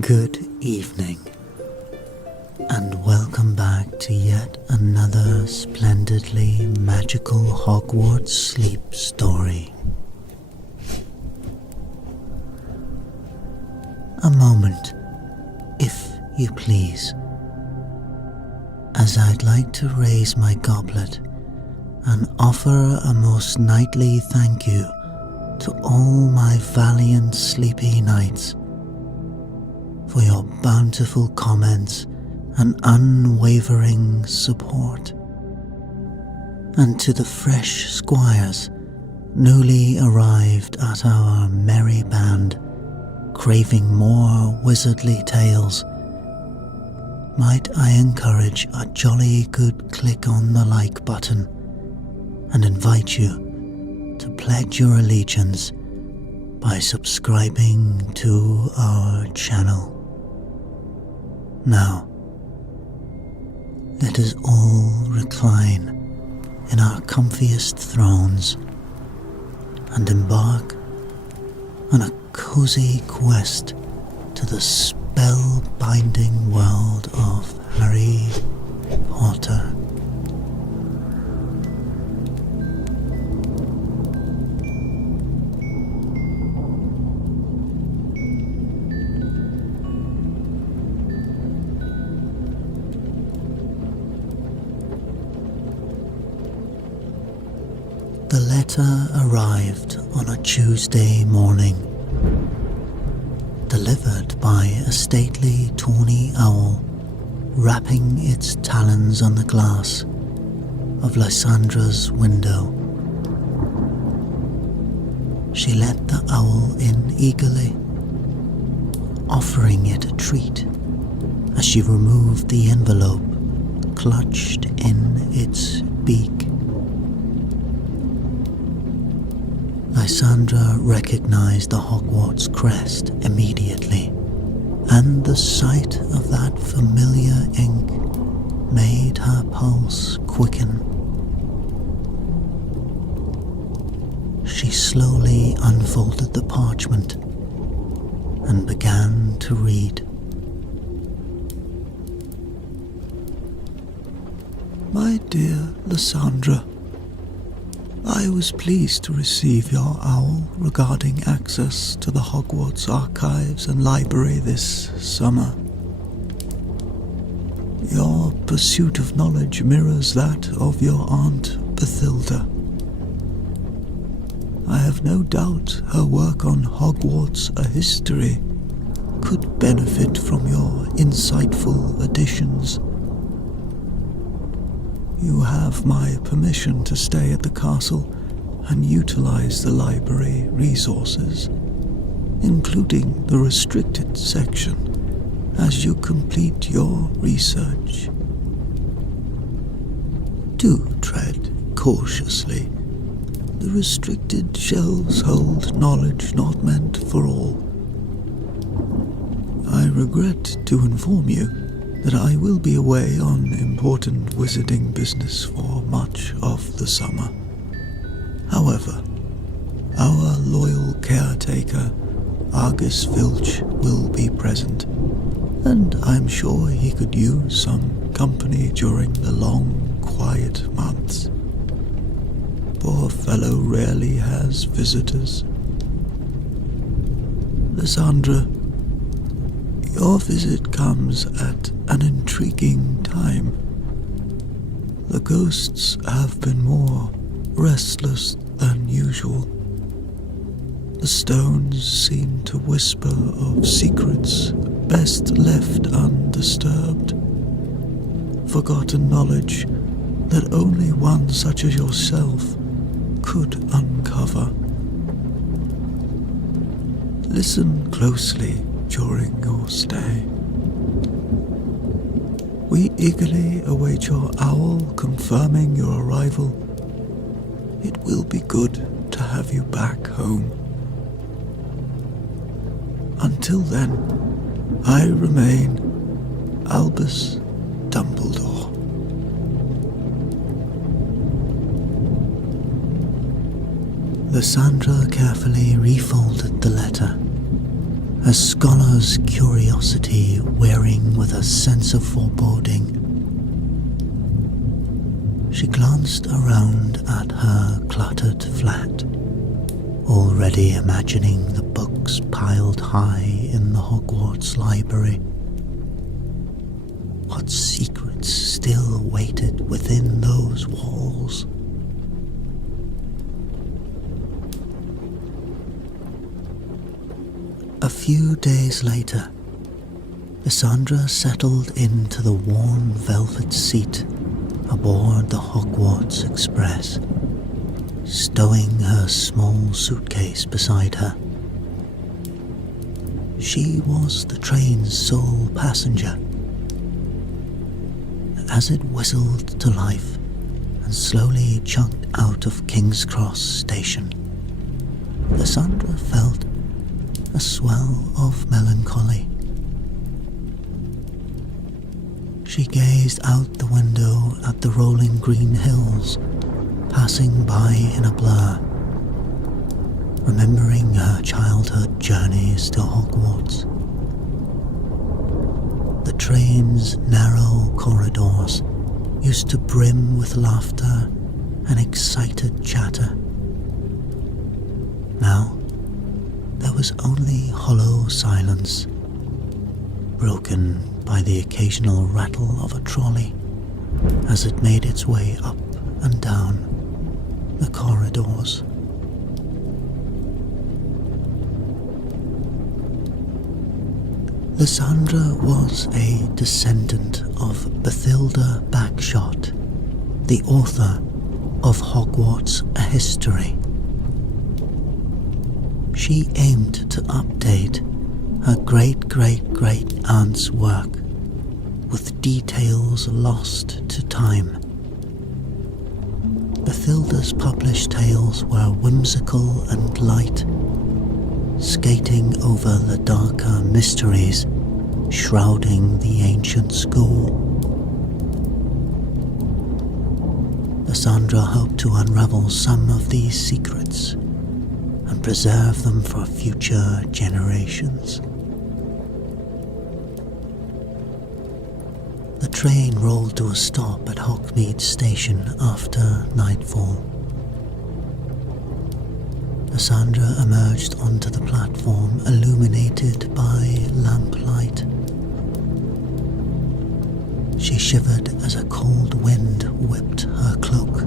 Good evening, and welcome back to yet another splendidly magical Hogwarts sleep story. A moment, if you please, as I'd like to raise my goblet and offer a most knightly thank you to all my valiant sleepy knights for your bountiful comments and unwavering support, and to the fresh squires newly arrived at our merry band, craving more wizardly tales, might I encourage a jolly good click on the like button and invite you to pledge your allegiance by subscribing to our channel. Now, let us all recline in our comfiest thrones and embark on a cozy quest to the spellbinding world of Harry Potter. The letter arrived on a Tuesday morning, delivered by a stately tawny owl rapping its talons on the glass of Lysandra's window. She let the owl in eagerly, offering it a treat as she removed the envelope clutched in its beak. Lysandra recognized the Hogwarts crest immediately, and the sight of that familiar ink made her pulse quicken. She slowly unfolded the parchment and began to read. My dear Lysandra, I was pleased to receive your owl regarding access to the Hogwarts archives and library this summer. Your pursuit of knowledge mirrors that of your Aunt Bathilda. I have no doubt her work on Hogwarts: A History could benefit from your insightful additions. You have my permission to stay at the castle and utilize the library resources, including the restricted section, as you complete your research. Do tread cautiously. The restricted shelves hold knowledge not meant for all. I regret to inform you that I will be away on important wizarding business for much of the summer. However, our loyal caretaker, Argus Filch, will be present, and I'm sure he could use some company during the long, quiet months. Poor fellow rarely has visitors. Lysandra, your visit comes at an intriguing time. The ghosts have been more restless than usual. The stones seem to whisper of secrets best left undisturbed, forgotten knowledge that only one such as yourself could uncover. Listen closely during your stay. We eagerly await your owl confirming your arrival. It will be good to have you back home. Until then, I remain Albus Dumbledore. Lysandra carefully refolded the letter a scholar's curiosity wearing with a sense of foreboding. She glanced around at her cluttered flat, already imagining the books piled high in the Hogwarts library. What secrets still waited within those walls? A few days later, Lysandra settled into the worn velvet seat aboard the Hogwarts Express, stowing her small suitcase beside her. She was the train's sole passenger. As it whistled to life and slowly chugged out of King's Cross station, Lysandra felt a swell of melancholy. She gazed out the window at the rolling green hills passing by in a blur, remembering her childhood journeys to Hogwarts. The train's narrow corridors used to brim with laughter and excited chatter. Now, there was only hollow silence, broken by the occasional rattle of a trolley as it made its way up and down the corridors. Lysandra was a descendant of Bathilda Bagshot, the author of Hogwarts: A History. She aimed to update her great-great-great-aunt's work with details lost to time. Bathilda's published tales were whimsical and light, skating over the darker mysteries shrouding the ancient school. Lysandra hoped to unravel some of these secrets and preserve them for future generations. The train rolled to a stop at Hogsmeade Station after nightfall. Lysandra emerged onto the platform illuminated by lamplight. She shivered as a cold wind whipped her cloak.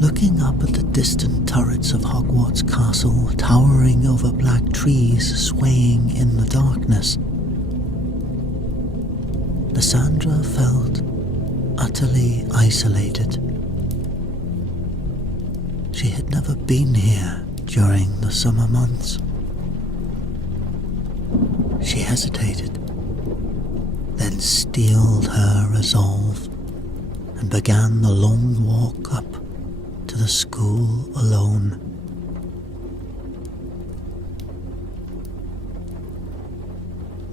Looking up at the distant turrets of Hogwarts Castle towering over black trees swaying in the darkness, Lysandra felt utterly isolated. She had never been here during the summer months. She hesitated, then steeled her resolve and began the long walk up to the school alone.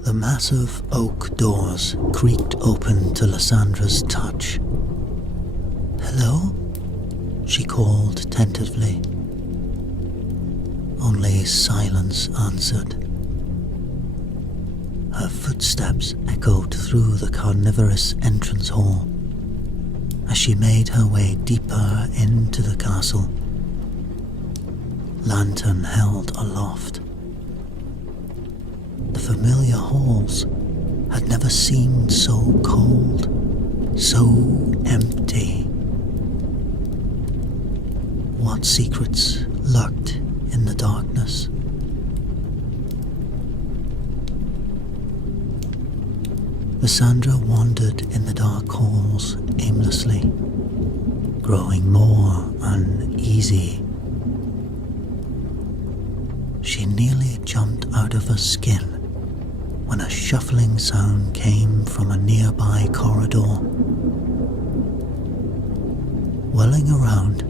The massive oak doors creaked open to Lysandra's touch. "Hello?" she called tentatively. Only silence answered. Her footsteps echoed through the carnivorous entrance hall as she made her way deeper into the castle, lantern held aloft. The familiar halls had never seemed so cold, so empty. What secrets lurked in the darkness? Lysandra wandered in the dark halls aimlessly, growing more uneasy. She nearly jumped out of her skin when a shuffling sound came from a nearby corridor. Whirling around,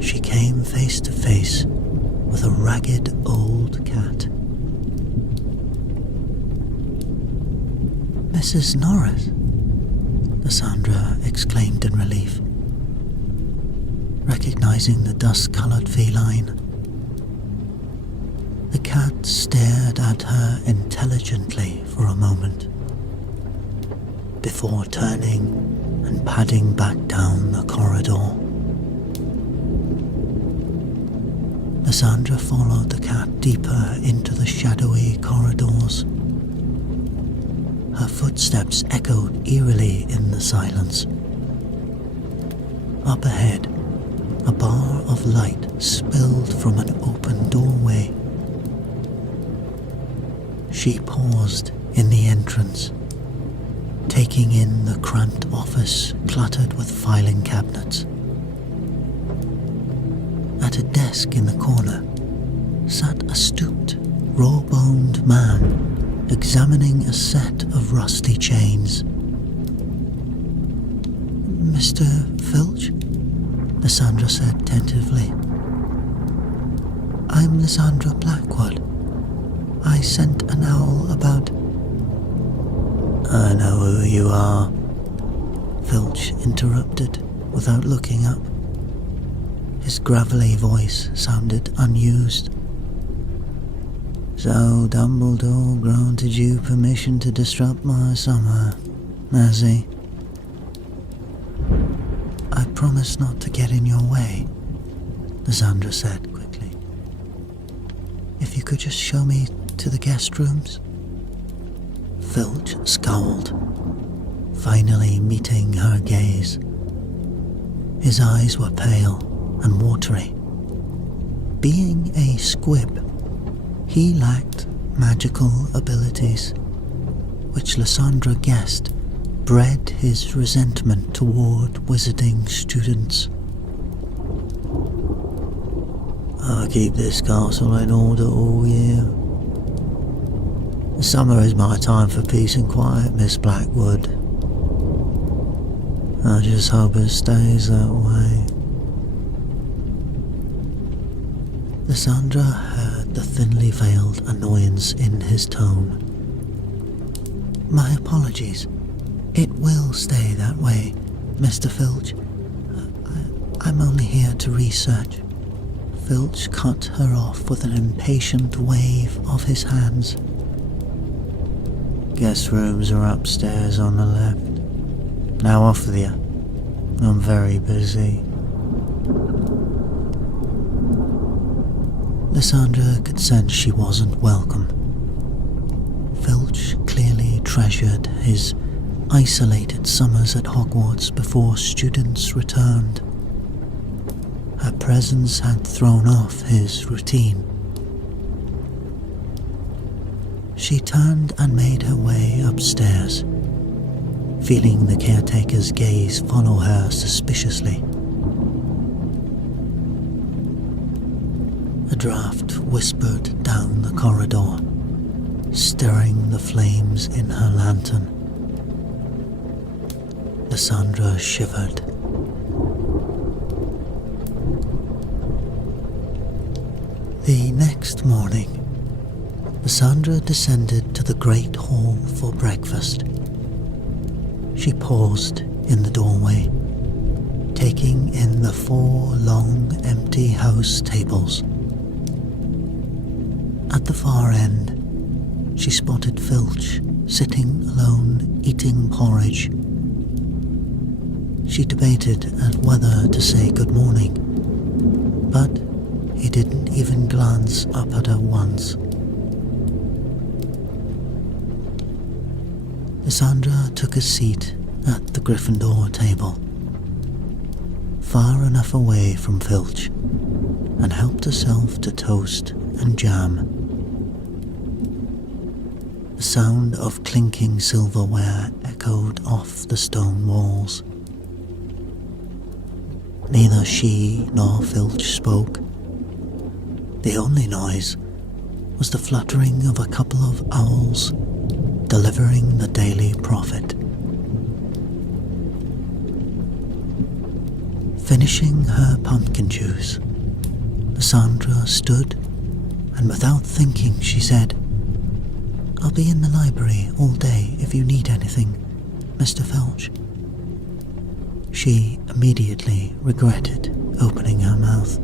she came face to face with a ragged old cat. "Mrs. Norris," Lysandra exclaimed in relief, recognizing the dust-coloured feline cat stared at her intelligently for a moment, before turning and padding back down the corridor. Lysandra followed the cat deeper into the shadowy corridors. Her footsteps echoed eerily in the silence. Up ahead, a bar of light spilled from an open doorway. She paused in the entrance, taking in the cramped office cluttered with filing cabinets. At a desk in the corner sat a stooped, raw-boned man examining a set of rusty chains. "Mr. Filch?" Lysandra said tentatively. "I'm Lysandra Blackwood. I sent an owl about—" "I know who you are," Filch interrupted without looking up. His gravelly voice sounded unused. "So Dumbledore granted you permission to disrupt my summer, has he?" "I promise not to get in your way," Lysandra said quickly. "If you could just show me to the guest rooms." Filch scowled, finally meeting her gaze. His eyes were pale and watery. Being a squib, he lacked magical abilities, which Lysandra guessed bred his resentment toward wizarding students. "I keep this castle in order all year. Summer is my time for peace and quiet, Miss Blackwood. I just hope it stays that way." Lysandra heard the thinly veiled annoyance in his tone. "My apologies. It will stay that way, Mr. Filch. I'm only here to research." Filch cut her off with an impatient wave of his hands. "Guest rooms are upstairs on the left. Now off with you. I'm very busy." Lysandra could sense she wasn't welcome. Filch clearly treasured his isolated summers at Hogwarts before students returned. Her presence had thrown off his routine. She turned and made her way upstairs, feeling the caretaker's gaze follow her suspiciously. A draft whispered down the corridor, stirring the flames in her lantern. Lysandra shivered. The next morning, Lysandra descended to the great hall for breakfast. She paused in the doorway, taking in the 4 long, empty house tables. At the far end, she spotted Filch sitting alone eating porridge. She debated at whether to say good morning, but he didn't even glance up at her once. Lysandra took a seat at the Gryffindor table, far enough away from Filch, and helped herself to toast and jam. The sound of clinking silverware echoed off the stone walls. Neither she nor Filch spoke. The only noise was the fluttering of a couple of owls delivering the daily profit. Finishing her pumpkin juice, Lysandra stood, and without thinking she said, "I'll be in the library all day if you need anything, Mr. Filch." She immediately regretted opening her mouth.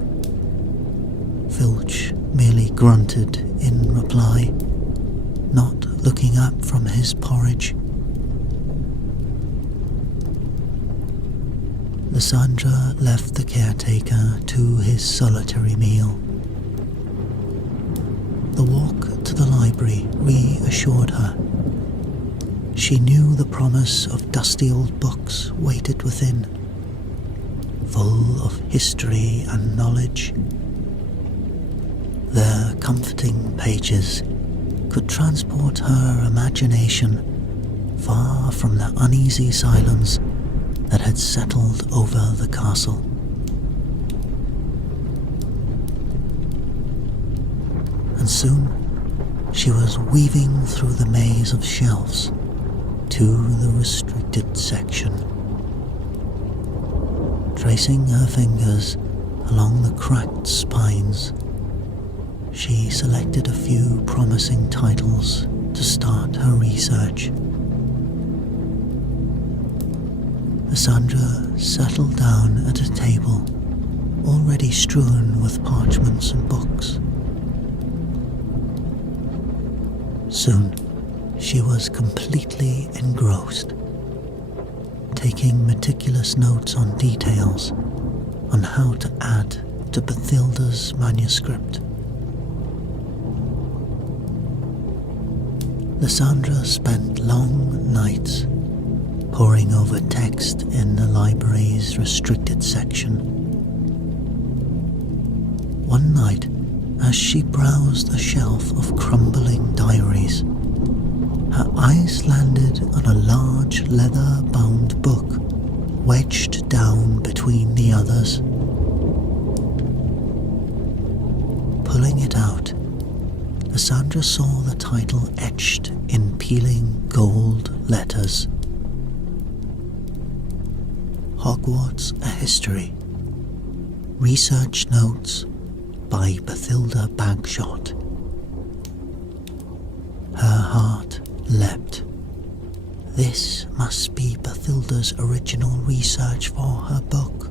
Filch merely grunted in reply, not looking up from his porridge. Lysandra left the caretaker to his solitary meal. The walk to the library reassured her. She knew the promise of dusty old books waited within, full of history and knowledge. Their comforting pages could transport her imagination far from the uneasy silence that had settled over the castle. And soon she was weaving through the maze of shelves to the restricted section. Tracing her fingers along the cracked spines, she selected a few promising titles to start her research. Lysandra settled down at a table already strewn with parchments and books. Soon she was completely engrossed, taking meticulous notes on details on how to add to Bathilda's manuscript. Lysandra spent long nights poring over text in the library's restricted section. One night, as she browsed a shelf of crumbling diaries, her eyes landed on a large leather-bound book wedged down between the others. Pulling it out, Lysandra saw the title etched in peeling gold letters. Hogwarts: A History. Research Notes by Bathilda Bagshot. Her heart leapt. This must be Bathilda's original research for her book.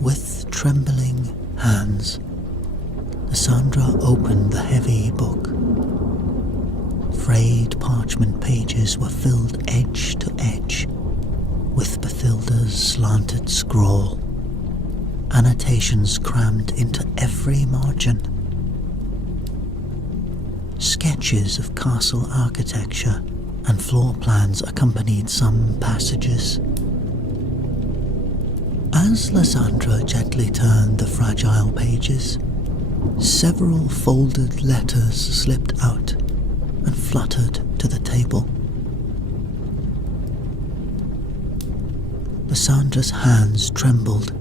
With trembling hands, Lysandra opened the heavy book. Frayed parchment pages were filled edge to edge with Bathilda's slanted scrawl, annotations crammed into every margin. Sketches of castle architecture and floor plans accompanied some passages. As Lysandra gently turned the fragile pages, several folded letters slipped out and fluttered to the table. Lysandra's hands trembled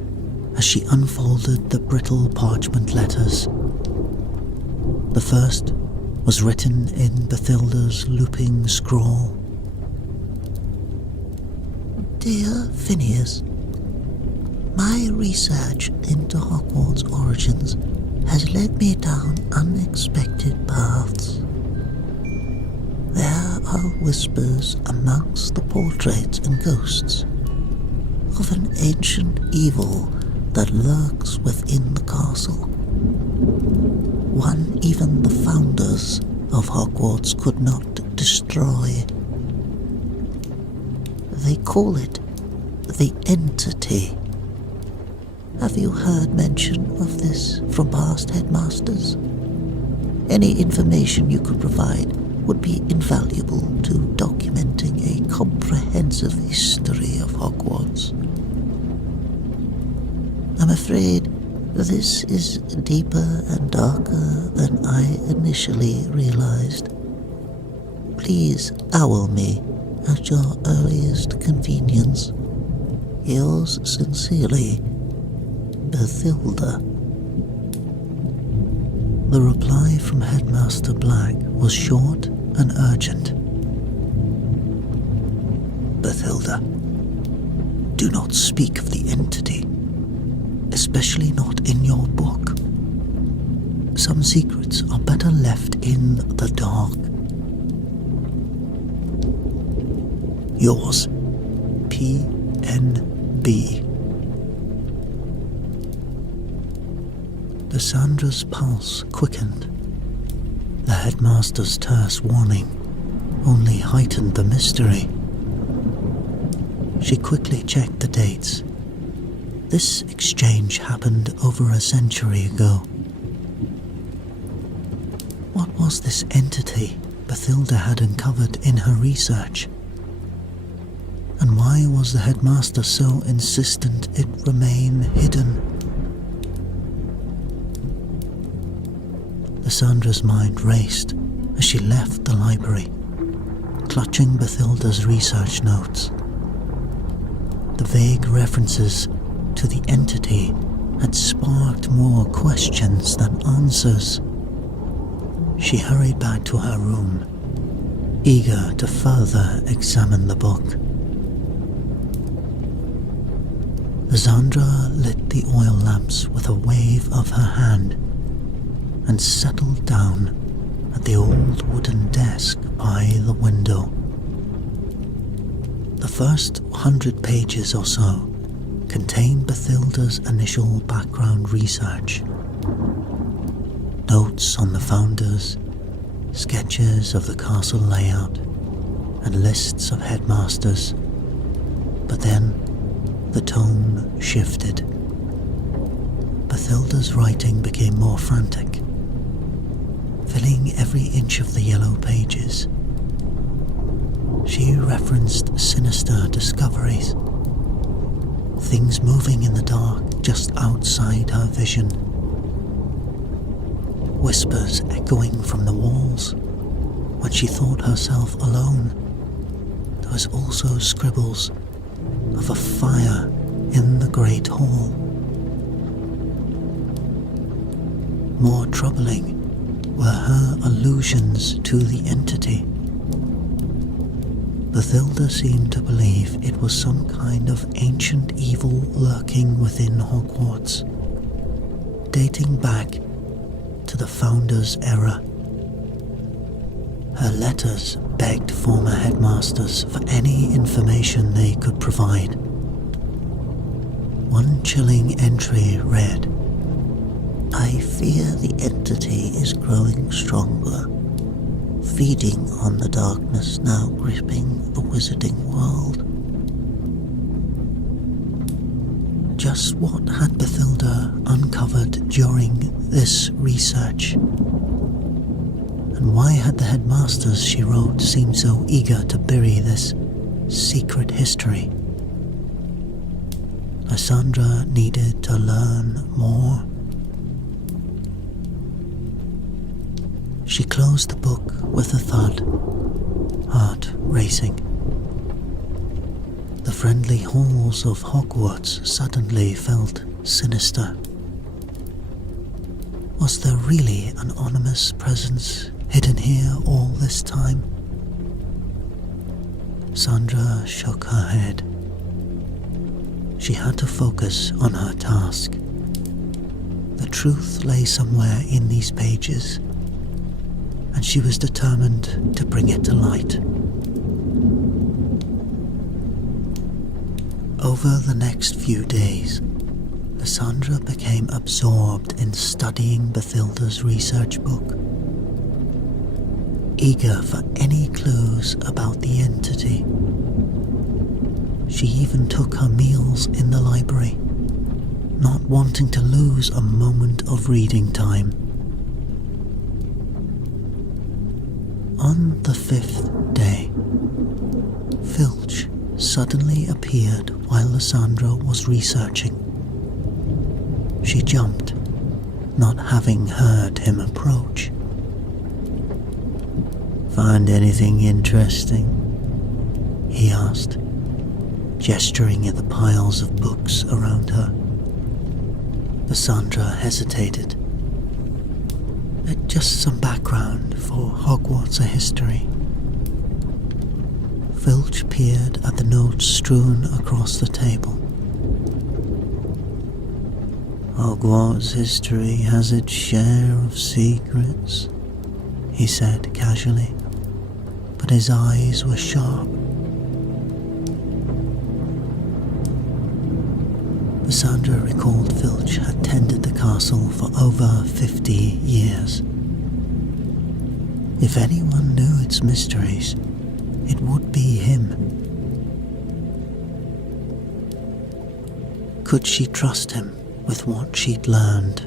as she unfolded the brittle parchment letters. The first was written in Bathilda's looping scrawl. Dear Phineas, my research into Hogwarts origins has led me down unexpected paths. There are whispers amongst the portraits and ghosts of an ancient evil that lurks within the castle. One even the founders of Hogwarts could not destroy. They call it the Entity. Have you heard mention of this from past headmasters? Any information you could provide would be invaluable to documenting a comprehensive history of Hogwarts. I'm afraid this is deeper and darker than I initially realized. Please owl me at your earliest convenience. Yours sincerely, Bathilda. The reply from Headmaster Black was short and urgent. Bathilda, do not speak of the Entity, especially not in your book. Some secrets are better left in the dark. Yours, P.N.B. Lissandra's pulse quickened. The headmaster's terse warning only heightened the mystery. She quickly checked the dates. This exchange happened over a century ago. What was this entity Bathilda had uncovered in her research? And why was the headmaster so insistent it remain hidden? Lissandra's mind raced as she left the library, clutching Bathilda's research notes. The vague references to the entity had sparked more questions than answers. She hurried back to her room, eager to further examine the book. Lysandra lit the oil lamps with a wave of her hand and settled down at the old wooden desk by the window. The first 100 pages or so contained Bathilda's initial background research. Notes on the founders, sketches of the castle layout, and lists of headmasters. But then the tone shifted. Bathilda's writing became more frantic, filling every inch of the yellow pages. She referenced sinister discoveries, things moving in the dark just outside her vision, whispers echoing from the walls when she thought herself alone. There was also scribbles of a fire in the great hall. More troubling were her allusions to the entity. Bathilda seemed to believe it was some kind of ancient evil lurking within Hogwarts, dating back to the Founders' era. Her letters begged former headmasters for any information they could provide. One chilling entry read, "I fear the entity is growing stronger, feeding on the darkness now gripping the wizarding world." Just what had Bathilda uncovered during this research? And why had the headmasters she wrote seemed so eager to bury this secret history? Lysandra needed to learn more. She closed the book with a thud, heart racing. The friendly halls of Hogwarts suddenly felt sinister. Was there really an ominous presence hidden here all this time? Sandra shook her head. She had to focus on her task. The truth lay somewhere in these pages, and she was determined to bring it to light. Over the next few days, Lysandra became absorbed in studying Bathilda's research book, eager for any clues about the entity. She even took her meals in the library, not wanting to lose a moment of reading time. On the 5th day, Filch suddenly appeared while Lysandra was researching. She jumped, not having heard him approach. "Find anything interesting?" he asked, gesturing at the piles of books around her. Lysandra hesitated. "Just some background for Hogwarts history." Filch peered at the notes strewn across the table. "Hogwarts history has its share of secrets," he said casually, but his eyes were sharp. Sandra recalled Filch had tended the castle for over 50 years. If anyone knew its mysteries, it would be him. Could she trust him with what she'd learned?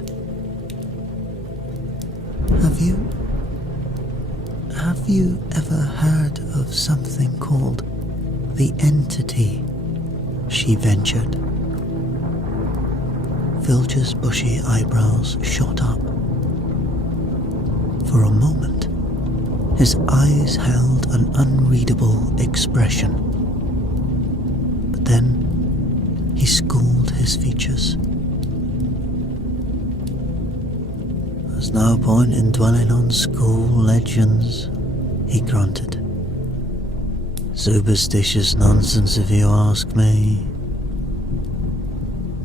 Have you ever heard of something called the Entity? She ventured. Filch's bushy eyebrows shot up. For a moment, his eyes held an unreadable expression. But then he schooled his features. There's no point in dwelling on school legends, he grunted. Superstitious nonsense if you ask me.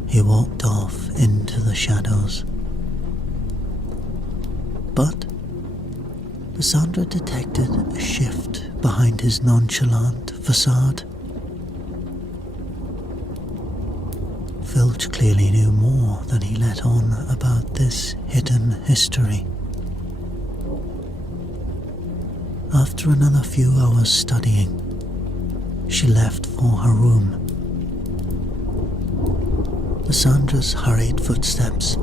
He walked off into the shadows. But Cassandra detected a shift behind his nonchalant facade. Filch clearly knew more than he let on about this hidden history. After another few hours studying, she left for her room. Cassandra's hurried footsteps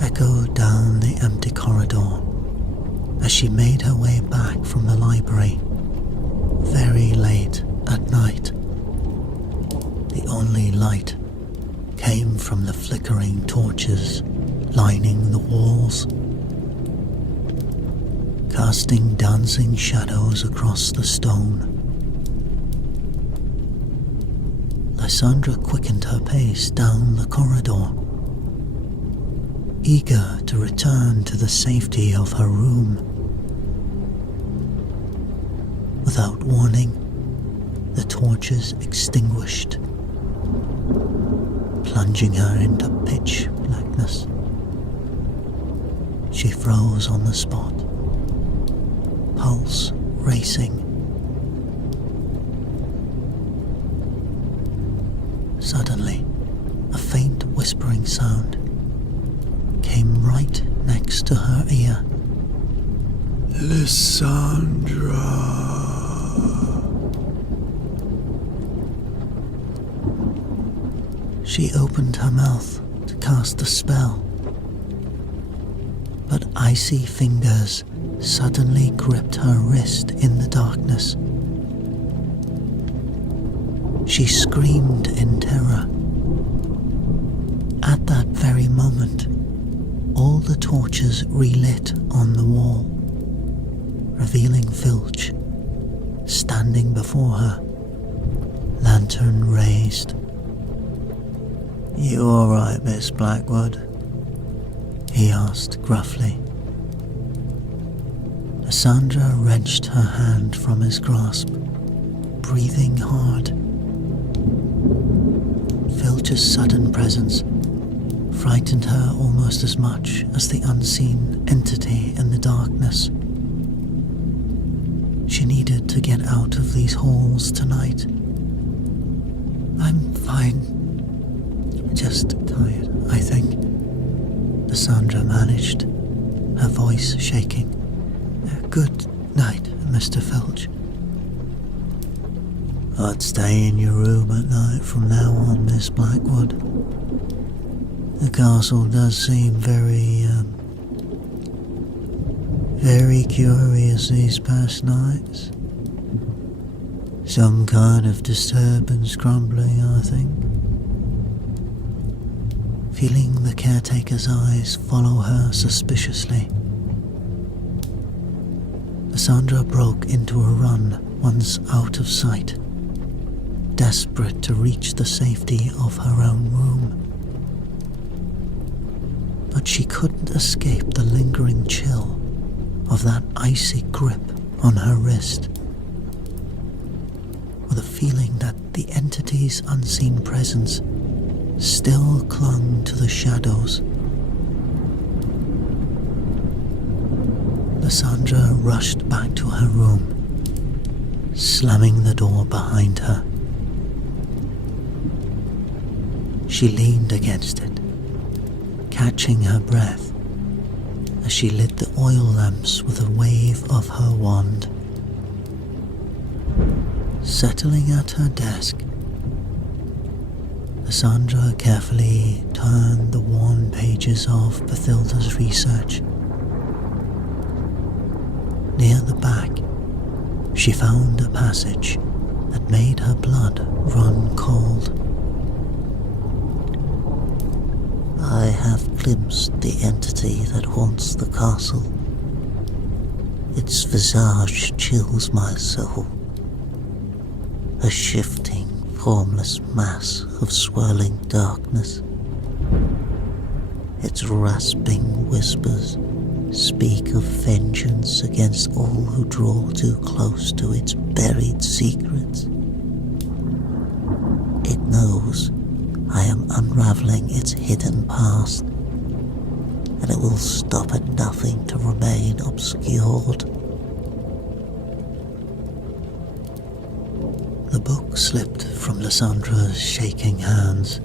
echoed down the empty corridor as she made her way back from the library, very late at night. The only light came from the flickering torches lining the walls, casting dancing shadows across the stone. Lysandra quickened her pace down the corridor, eager to return to the safety of her room. Without warning, the torches extinguished, plunging her into pitch blackness. She froze on the spot, pulse racing. Suddenly, a faint whispering sound came right next to her ear. Lysandra. She opened her mouth to cast a spell, but icy fingers suddenly gripped her wrist in the darkness. She screamed in terror. At that very moment, all the torches relit on the wall, revealing Filch, standing before her, lantern raised. You all right, Miss Blackwood? He asked gruffly. Lysandra wrenched her hand from his grasp, breathing hard. Filch's sudden presence frightened her almost as much as the unseen entity in the darkness. She needed to get out of these halls tonight. I'm fine. Just tired, I think, Lysandra managed, her voice shaking. Good night, Mr. Filch. I'd stay in your room at night from now on, Miss Blackwood. The castle does seem very curious these past nights. Some kind of disturbance crumbling, I think. Feeling the caretaker's eyes follow her suspiciously, Lysandra broke into a run once out of sight, desperate to reach the safety of her own room. But she couldn't escape the lingering chill of that icy grip on her wrist, or the feeling that the entity's unseen presence still clung to the shadows. Lysandra rushed back to her room, slamming the door behind her. She leaned against it, catching her breath as she lit the oil lamps with a wave of her wand. Settling at her desk, Cassandra carefully turned the worn pages of Bathilda's research. Near the back, she found a passage that made her blood run cold. I have glimpsed the entity that haunts the castle. Its visage chills my soul. A shifting, formless mass of swirling darkness. Its rasping whispers speak of vengeance against all who draw too close to its buried secrets. It knows I am unraveling its hidden past, and it will stop at nothing to remain obscured. The book slipped from Lyssandra's shaking hands.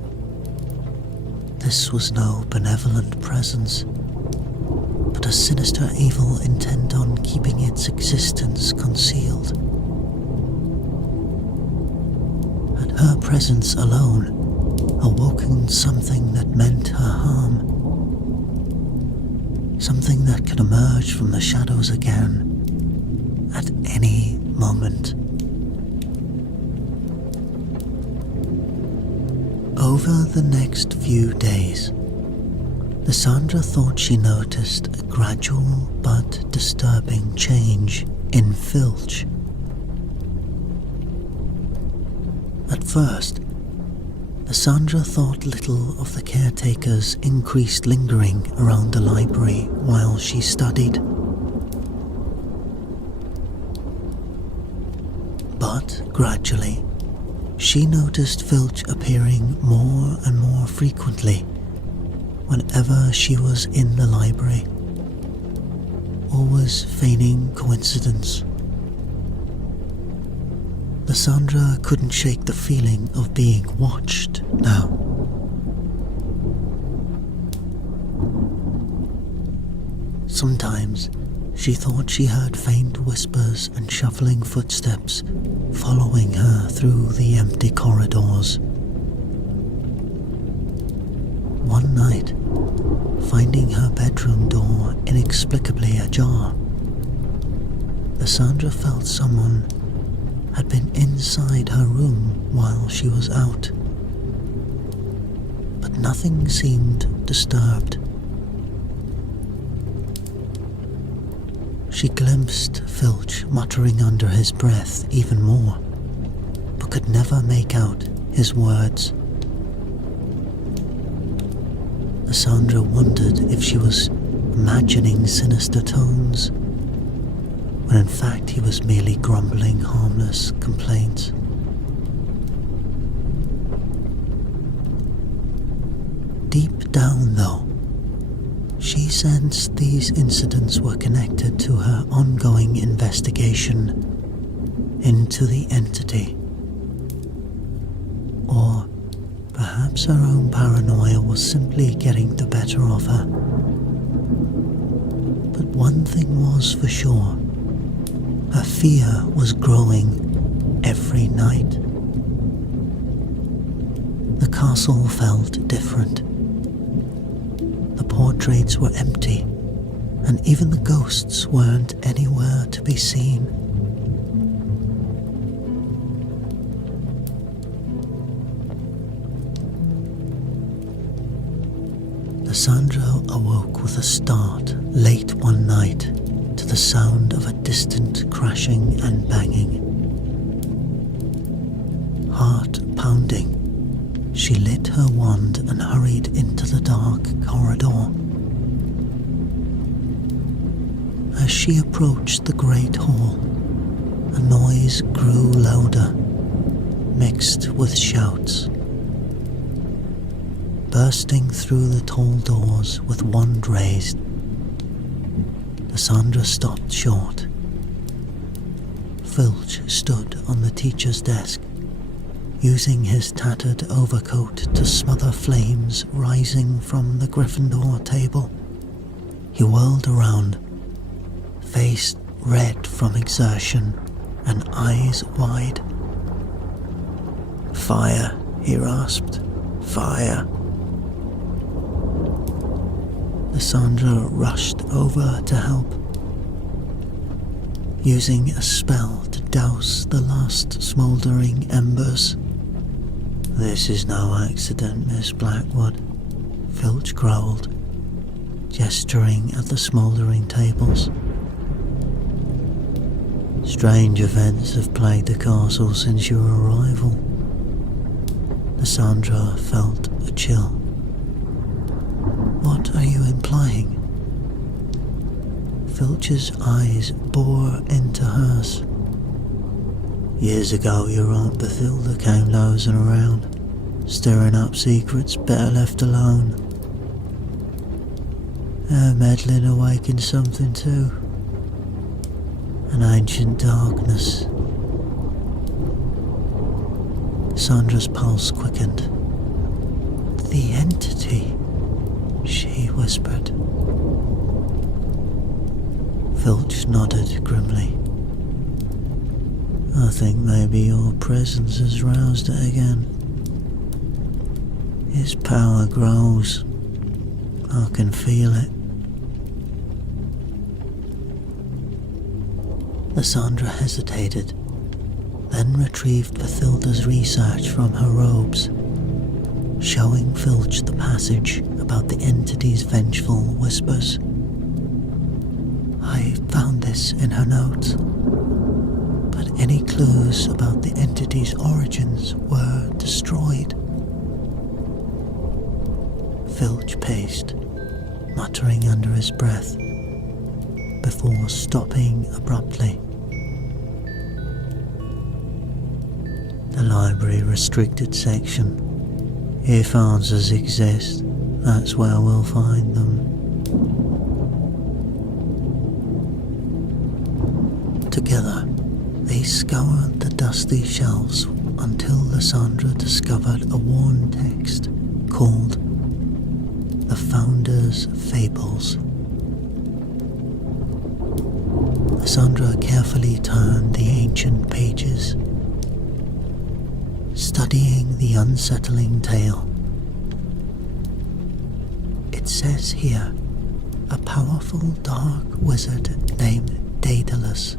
This was no benevolent presence, but a sinister evil intent on keeping its existence concealed. Had her presence alone awoken something that meant her harm, something that could emerge from the shadows again at any moment. Over the next few days, Lysandra thought she noticed a gradual but disturbing change in Filch. At first, Lysandra thought little of the caretaker's increased lingering around the library while she studied. But gradually, she noticed Filch appearing more and more frequently whenever she was in the library, always feigning coincidence. Lysandra couldn't shake the feeling of being watched now. Sometimes she thought she heard faint whispers and shuffling footsteps following her through the empty corridors. One night, finding her bedroom door inexplicably ajar, Lysandra felt someone had been inside her room while she was out, but nothing seemed disturbed. She glimpsed Filch muttering under his breath even more, but could never make out his words. Lysandra wondered if she was imagining sinister tones, when in fact he was merely grumbling harmless complaints. Deep down, though, she sensed these incidents were connected to her ongoing investigation into the entity. Or perhaps her own paranoia was simply getting the better of her. But one thing was for sure. Her fear was growing every night. The castle felt different. The portraits were empty, and even the ghosts weren't anywhere to be seen. Lysandra awoke with a start late one night to the sound of a distant crashing and banging. Heart pounding, she lit her wand and hurried into the dark corridor. As she approached the great hall, a noise grew louder, mixed with shouts. Bursting through the tall doors with wand raised, Lysandra stopped short. Filch stood on the teacher's desk, using his tattered overcoat to smother flames rising from the Gryffindor table. He whirled around, face red from exertion and eyes wide. "Fire," he rasped. "Fire." Lysandra rushed over to help, using a spell to douse the last smouldering embers. "This is no accident, Miss Blackwood," Filch growled, gesturing at the smouldering tables. "Strange events have plagued the castle since your arrival." Lysandra felt a chill. "What are you implying?" Filch's eyes bore into hers. "Years ago, your Aunt Bathilda came nosing around, stirring up secrets better left alone. Her meddling awakened something too. An ancient darkness." Sandra's pulse quickened. "The entity," she whispered. Filch nodded grimly. "I think maybe your presence has roused it again. Its power grows. I can feel it." Lysandra hesitated, then retrieved Bathilda's research from her robes, showing Filch the passage about the entity's vengeful whispers. "I found this in her notes, but any clues about the entity's origins were destroyed." Filch paced, muttering under his breath, before stopping abruptly. "The library restricted section. If answers exist, that's where we'll find them." Together, they scoured the dusty shelves until Lysandra discovered a worn text called "The Founder's Fables." Lysandra carefully turned the ancient pages, studying the unsettling tale. It says here, a powerful dark wizard named Daedalus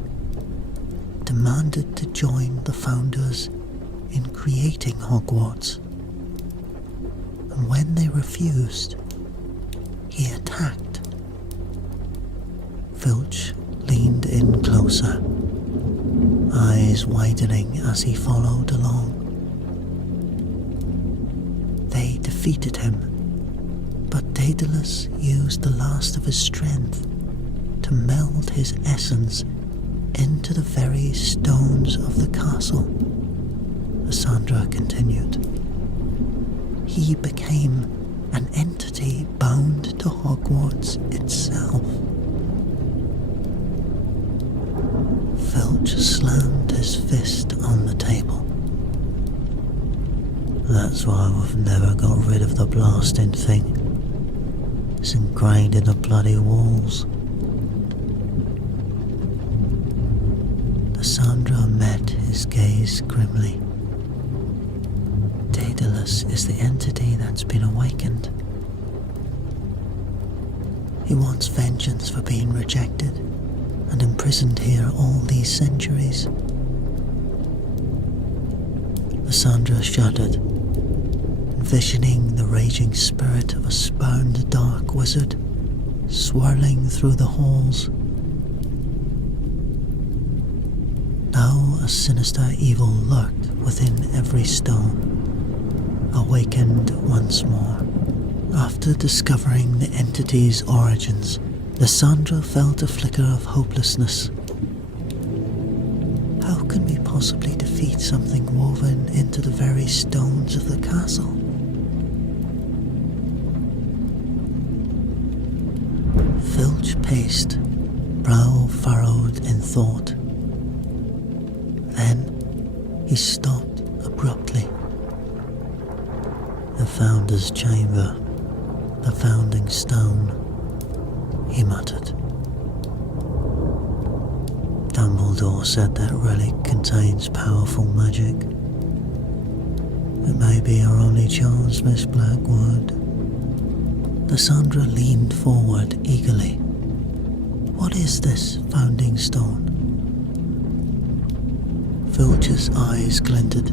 demanded to join the founders in creating Hogwarts, and when they refused, he attacked. Filch leaned in closer, eyes widening as he followed along. They defeated him, but Daedalus used the last of his strength to meld his essence into the very stones of the castle. Lysandra continued. He became an entity bound to Hogwarts itself. Filch slammed his fist on the table. "That's why we've never got rid of the blasting thing. It's ingrained in the bloody walls." Lysandra met his gaze grimly. "Daedalus is the entity that's been awakened. He wants vengeance for being rejected and imprisoned here all these centuries." Lysandra shuddered, envisioning the raging spirit of a spurned dark wizard swirling through the halls. Now a sinister evil lurked within every stone, awakened once more. After discovering the entity's origins, Lysandra felt a flicker of hopelessness. How can we possibly defeat something woven into the very stones of the castle? Filch paced, brow furrowed in thought. Then he stopped abruptly. abruptly. The Founder's Chamber, the Founding Stone, he muttered. Dumbledore said that relic contains powerful magic. It may be our only chance, Miss Blackwood. Lysandra leaned forward eagerly. What is this Founding Stone? Filch's eyes glinted.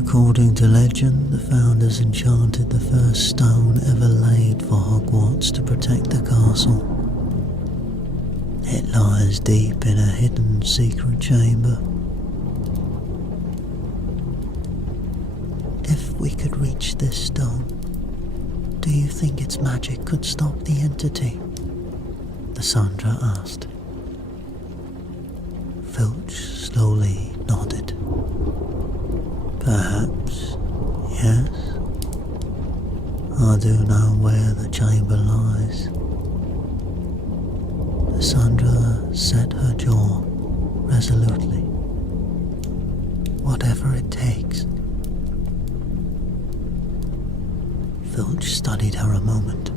According to legend, the Founders enchanted the first stone ever laid for Hogwarts to protect the castle. It lies deep in a hidden secret chamber. If we could reach this stone, do you think its magic could stop the entity? Lysandra asked. Filch slowly nodded. Perhaps, yes. I do know where the chamber lies. Lysandra set her jaw resolutely. Whatever it takes. Filch studied her a moment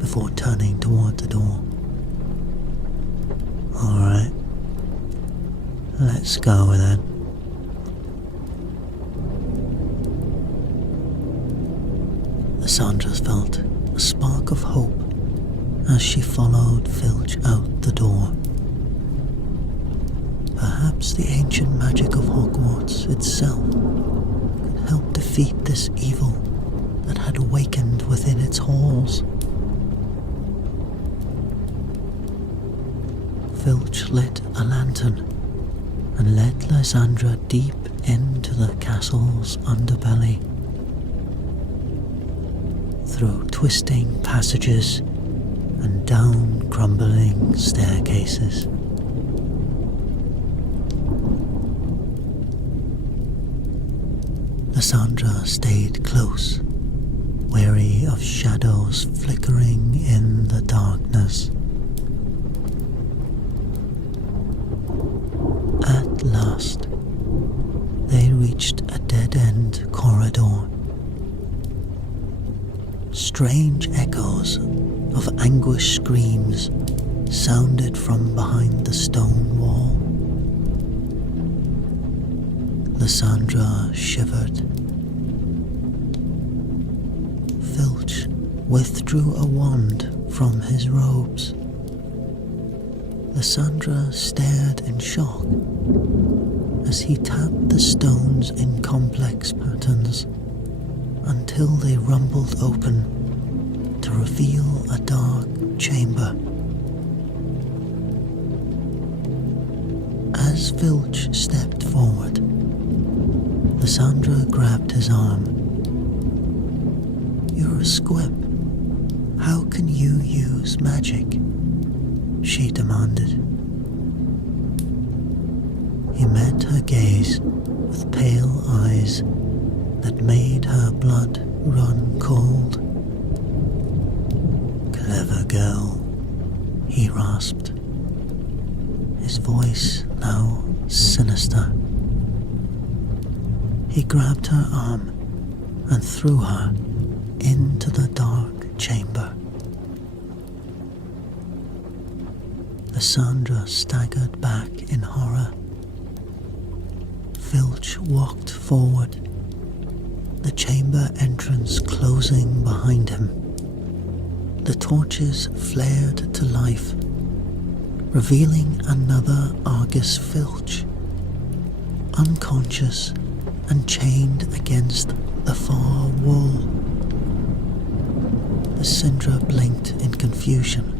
before turning toward the door. All right, let's go then. Lysandra felt a spark of hope as she followed Filch out the door. Perhaps the ancient magic of Hogwarts itself could help defeat this evil that had awakened within its halls. Filch lit a lantern and led Lysandra deep into the castle's underbelly. Through twisting passages and down crumbling staircases. Lysandra stayed close, wary of shadows flickering in the darkness. At last, they reached a dead-end corridor. Strange echoes of anguished screams sounded from behind the stone wall. Lysandra shivered. Filch withdrew a wand from his robes. Lysandra stared in shock as he tapped the stones in complex patterns until they rumbled open to reveal a dark chamber. As Filch stepped forward, Lysandra grabbed his arm. You're a squib. How can you use magic? She demanded. He met her gaze with pale eyes that made her blood run cold. Clever girl, he rasped, his voice now sinister. He grabbed her arm and threw her into the dark chamber. Lysandra staggered back in horror. Filch walked forward, the chamber entrance closing behind him. The torches flared to life, revealing another Argus Filch, unconscious and chained against the far wall. Lysandra blinked in confusion,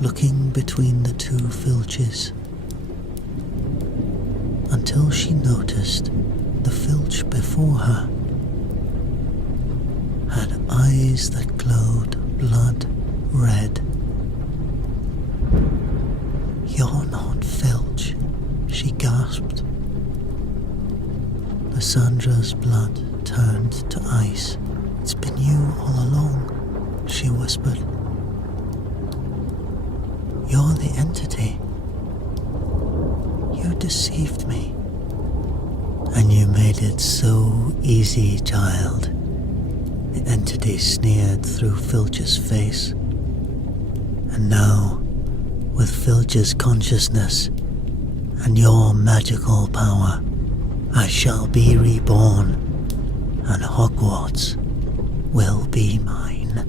looking between the two Filches, until she noticed the Filch before her had eyes that glowed blood red. You're not Filch, she gasped. Lysandra's blood turned to ice. It's been you all along, she whispered. You're the entity. You deceived me. And you made it so easy, child. The entity sneered through Filch's face. And now, with Filch's consciousness and your magical power, I shall be reborn, and Hogwarts will be mine.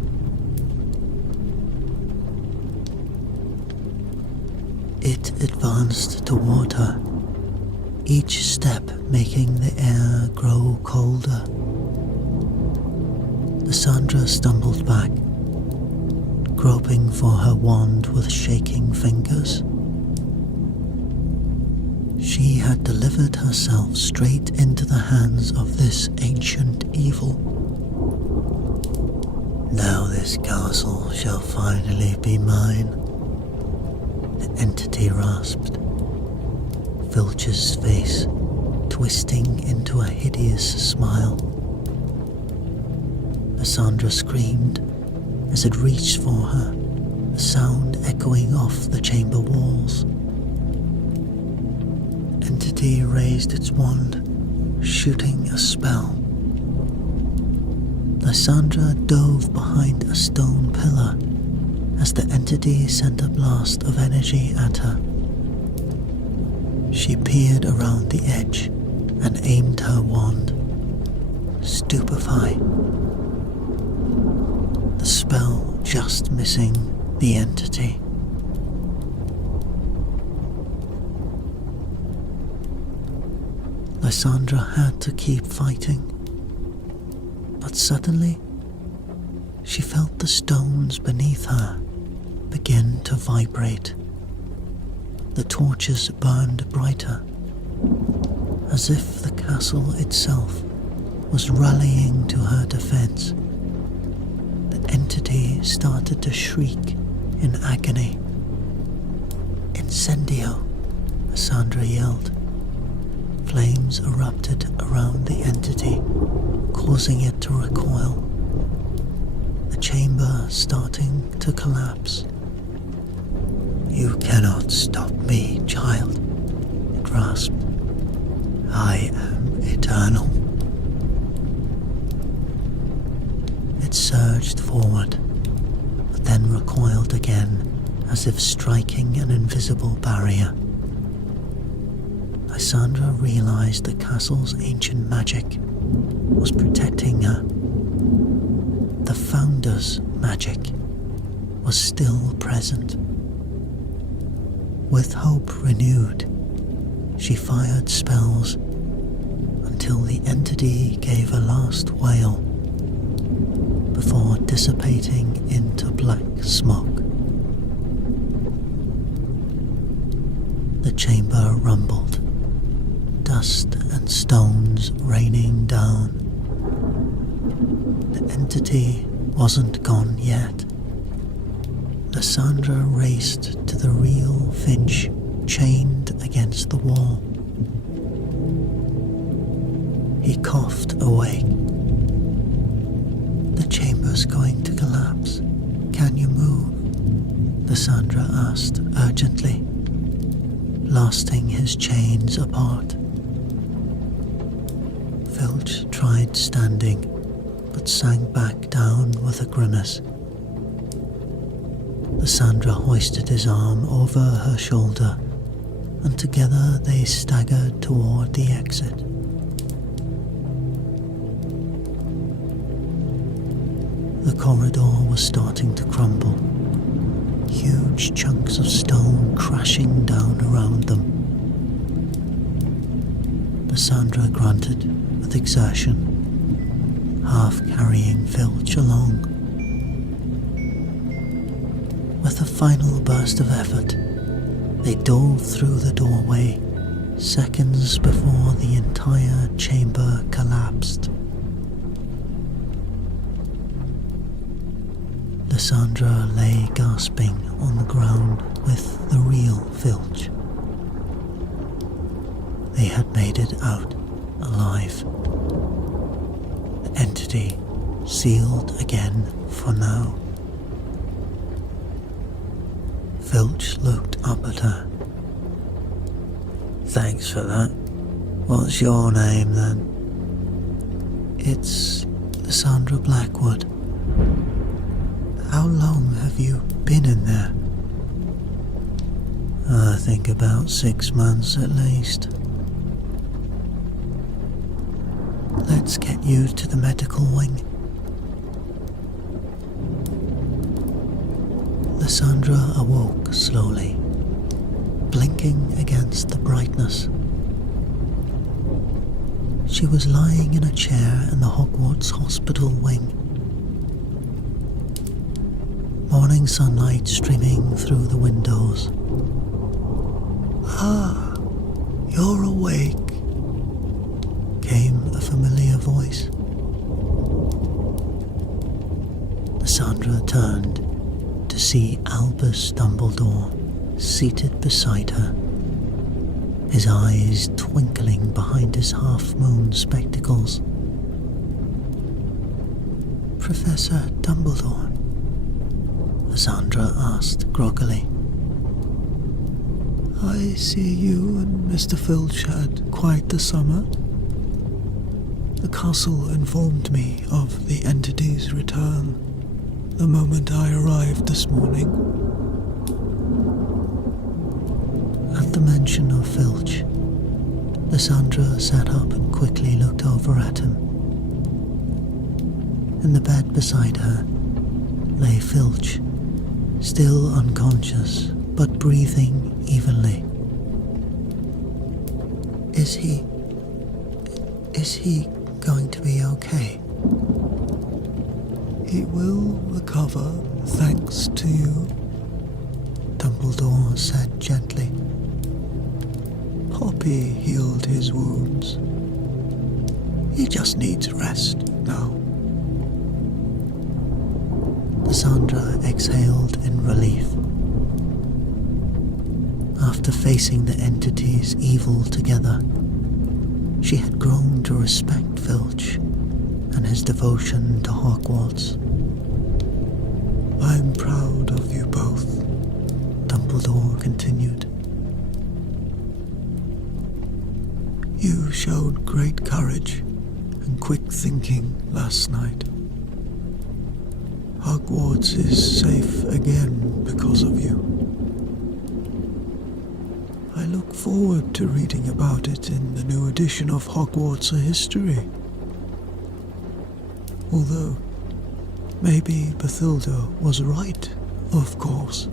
It advanced toward her, each step making the air grow colder. Lysandra stumbled back, groping for her wand with shaking fingers. She had delivered herself straight into the hands of this ancient evil. Now this castle shall finally be mine, the entity rasped, Filch's face twisting into a hideous smile. Lysandra screamed as it reached for her, a sound echoing off the chamber walls. Entity raised its wand, shooting a spell. Lysandra dove behind a stone pillar as the entity sent a blast of energy at her. She peered around the edge and aimed her wand, stupefied. The spell just missing the entity. Lysandra had to keep fighting, but suddenly she felt the stones beneath her begin to vibrate. The torches burned brighter, as if the castle itself was rallying to her defense. The entity started to shriek in agony. "Incendio!" Lysandra yelled. Flames erupted around the entity, causing it to recoil, the chamber starting to collapse. "You cannot stop me, child," it rasped. "I am eternal." It surged forward, but then recoiled again as if striking an invisible barrier. Lysandra realized the castle's ancient magic was protecting her. The Founder's magic was still present. With hope renewed, she fired spells until the entity gave a last wail before dissipating into black smoke. The chamber rumbled, dust and stones raining down. The entity wasn't gone yet. Lysandra raced to the real Finch chained against the wall. He coughed awake. "The chamber's going to collapse. Can you move?" Lysandra asked urgently, blasting his chains apart. Filch tried standing, but sank back down with a grimace. Lysandra hoisted his arm over her shoulder, and together they staggered toward the exit. The corridor was starting to crumble, huge chunks of stone crashing down around them. Lysandra grunted with exertion, half carrying Filch along. With a final burst of effort, they dove through the doorway, seconds before the entire chamber collapsed. Lysandra lay gasping on the ground with the real Filch. They had made it out alive. The entity sealed again for now. Filch looked up at her. Thanks for that. What's your name then? It's Lysandra Blackwood. How long have you been in there? I think about 6 months at least. Let's get you to the medical wing. Lysandra awoke slowly, blinking against the brightness. She was lying in a chair in the Hogwarts hospital wing. Morning sunlight streaming through the windows. "Ah, you're awake," came a familiar voice. Lysandra turned to see Albus Dumbledore seated beside her, his eyes twinkling behind his half-moon spectacles. "Professor Dumbledore?" Lysandra asked groggily. "I see you and Mr. Filch had quite the summer. The castle informed me of the entity's return the moment I arrived this morning." At the mention of Filch, Lysandra sat up and quickly looked over at him. In the bed beside her lay Filch, still unconscious but breathing evenly. Is he going to be okay?" "He will recover, thanks to you," Dumbledore said gently. "Poppy healed his wounds. He just needs rest now." Lysandra exhaled in relief. After facing the entity's evil together, she had grown to respect Filch and his devotion to Hogwarts. "I'm proud of you both," Dumbledore continued. "You showed great courage and quick thinking last night. Hogwarts is safe again because of you. I look forward to reading about it in the new edition of Hogwarts: A History. Although, maybe Bathilda was right, of course."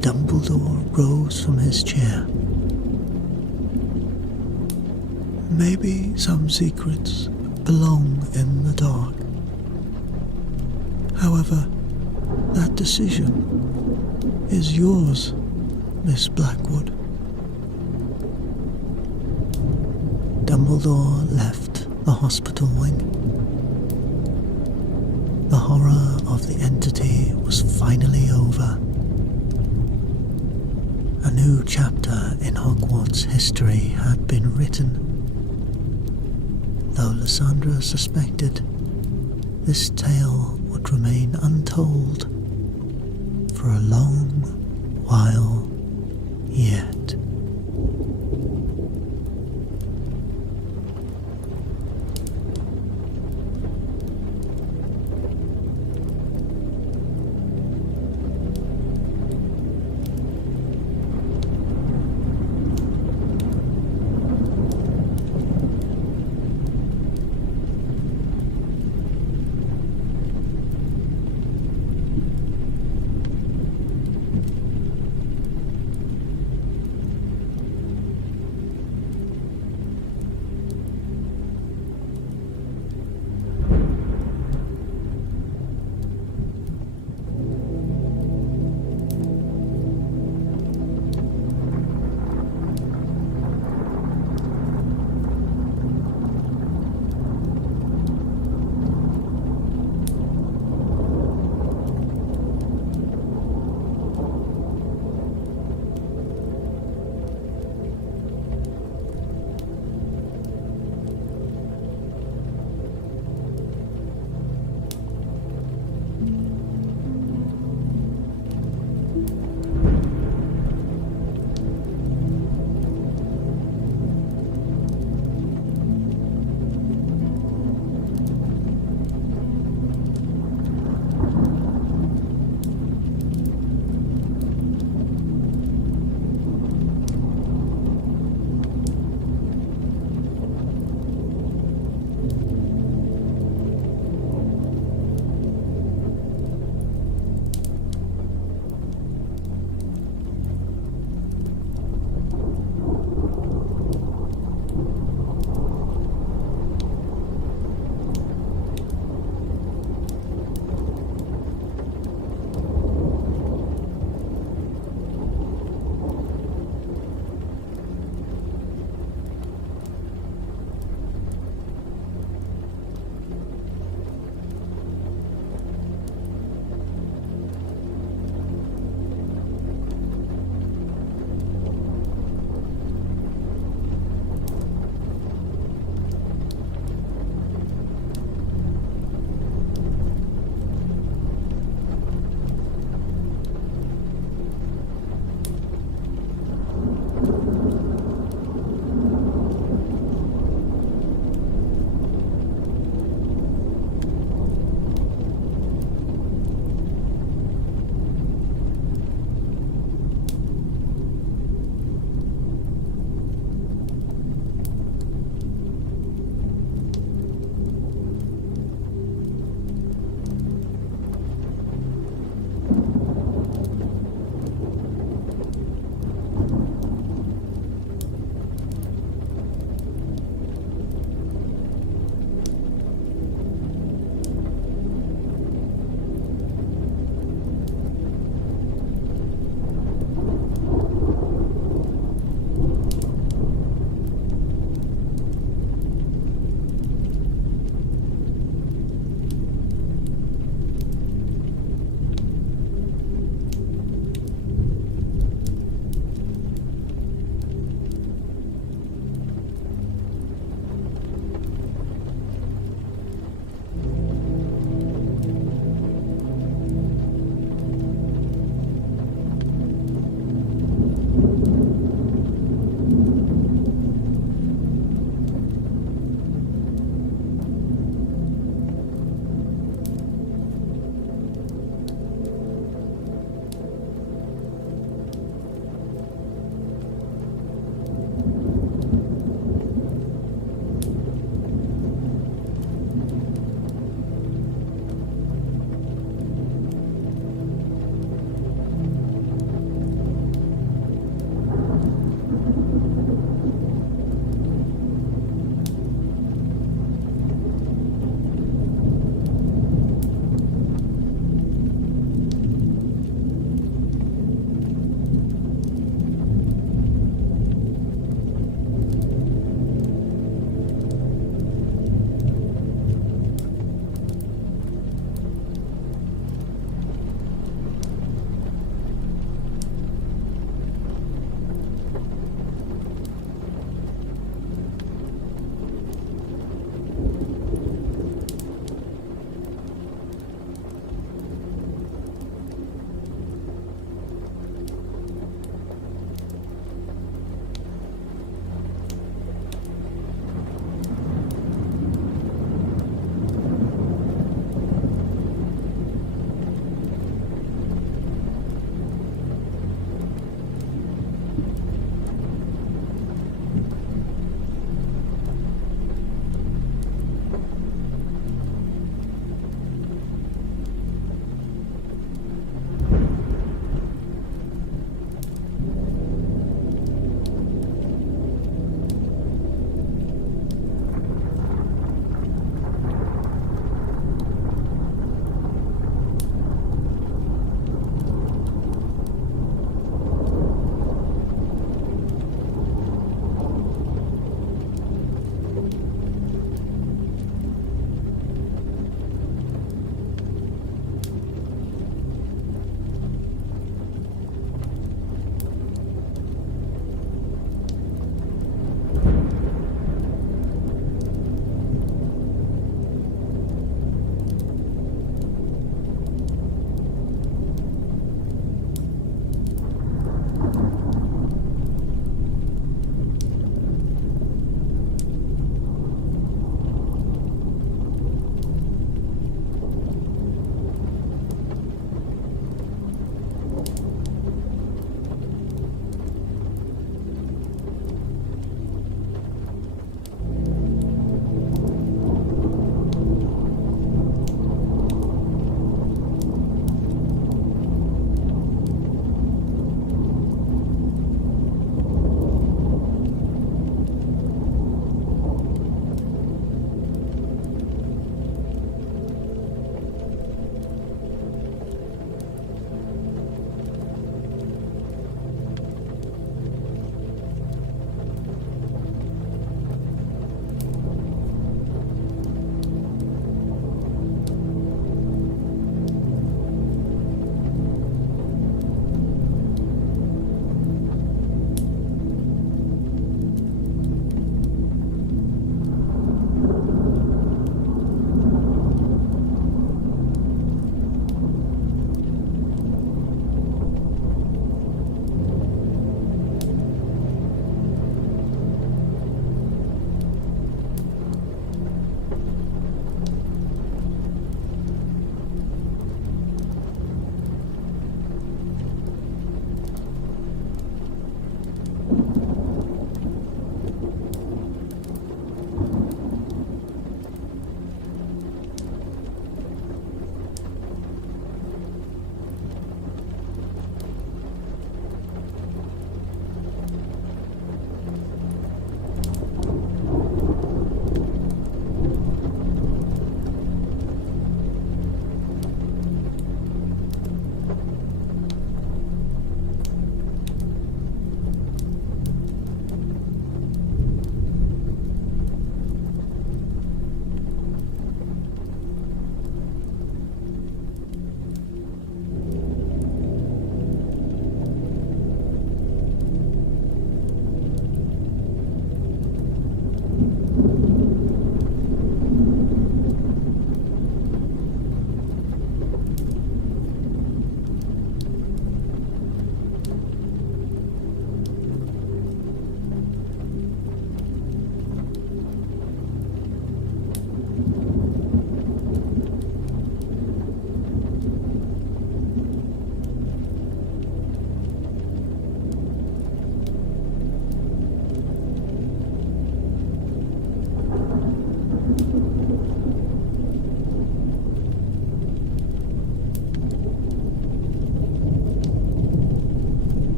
Dumbledore rose from his chair. "Maybe some secrets belong in the dark. However, that decision is yours, Miss Blackwood." Dumbledore left the hospital wing. The horror of the entity was finally over. A new chapter in Hogwarts history had been written, though Lysandra suspected this tale would remain untold for a long while